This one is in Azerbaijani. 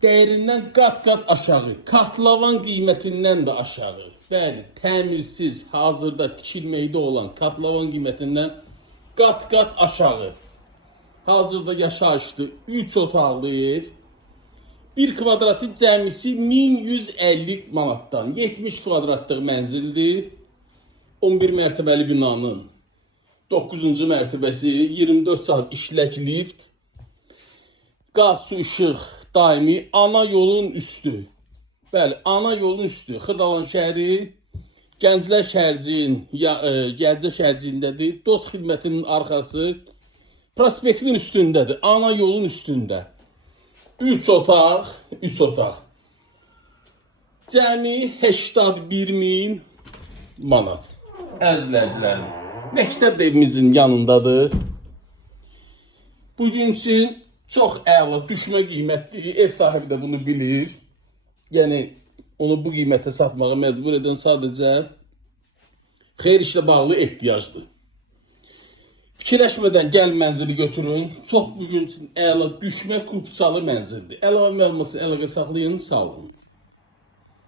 Dəyərindən qat-qat aşağı, kartlavan qiymətindən də aşağı. Bəli, təmirsiz, hazırda tikilməkdə olan kartlavan qiymətindən qat-qat aşağı. Hazırda yaşayışlı 3 otaqlı ev, 1 kvadratı cəmisi 1150 manatdan, 70 kvadratlıq mənzildir. 11 mərtəbəli binanın 9-cu mərtəbəsi, 24 saat işlək lift, qaz, su, işıq daimi, ana yolun üstü. Bəli, ana yolun üstü. Xırdalan şəhəri, Gənclər Gəncə şəhərciyindədir. Dost xidmətinin arxası, prospektin üstündədir. Ana yolun üstündə. 3 otaq, 3 otaq. Cəmi 81.000 manat. Əzizləyicilərim, məktəb də evimizin yanındadır. Bugün üçün çox əla, düşmə qiymətli, ev sahibi də bunu bilir. Yəni, onu bu qiymətə satmağa məcbur edən sadəcə xeyir işlə bağlı ehtiyacdır. Fikirləşmədən gəl mənzili götürün. Çox bugün üçün əla, düşmə kupçalı mənzildir. Əlavə məlumatı əlaqə saxlayın, sağ olun.